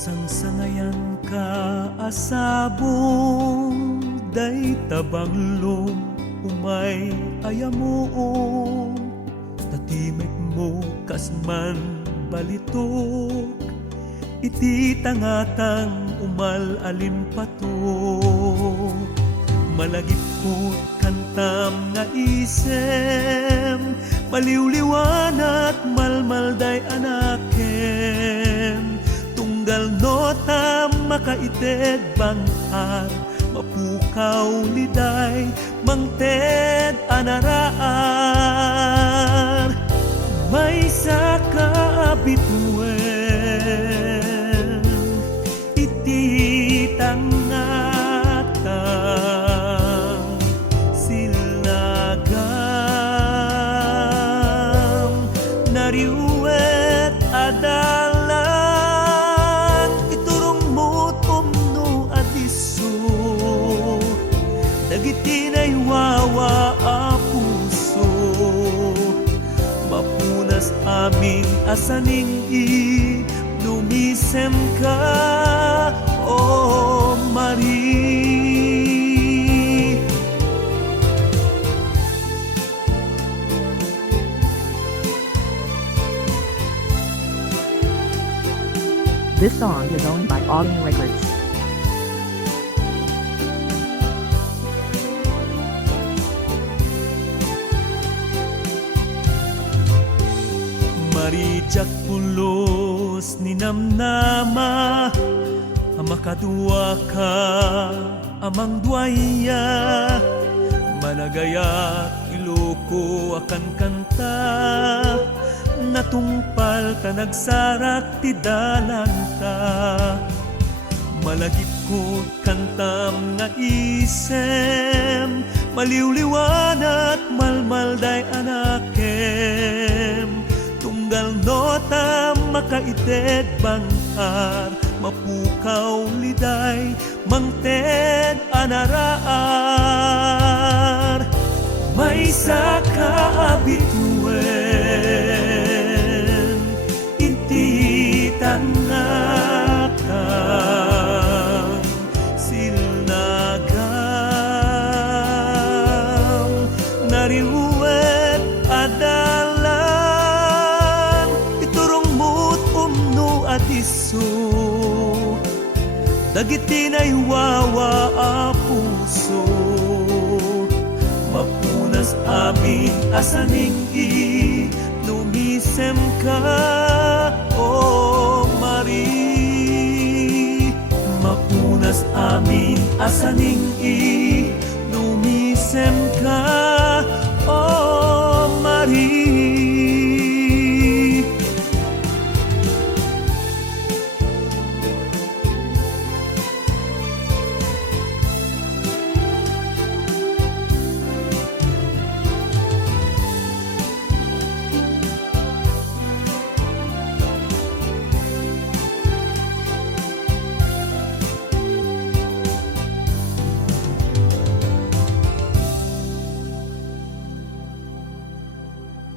Sangsangayan ka asabong day tabanglong umay ayamuong tatimik mo kasman balitok iti tangatang umal alimpatok malagipot kantam nga isem maliwliwanat malmalday anakem tunggal nota makaited banghat mapukaw liday mangted anaraan may sa kaabituen iti tangatang silnagam nariwet adalan iturong mo't umno adiso dagitinay wawa a puso mapunas aming asaning lumisem ka o Marie. This song is owned by Audio Records. Marijak pulos ni namnama makadua ka amang duaya managaya iloko akan kanta natungpal ta nagsarak ti dalanta malagipkot kantam nga isem maliwliwanat malmalday anakem tunggal nota makaited bangkar mapukaw liday mangted anaraar may sa kaabituen iti tanakang silnagam nariwet adalan iturong mo't umno adiso dagitinay wawa a puso mapunas amin asaning lumisem ka o Marie mapunas amin asaning lumisem ka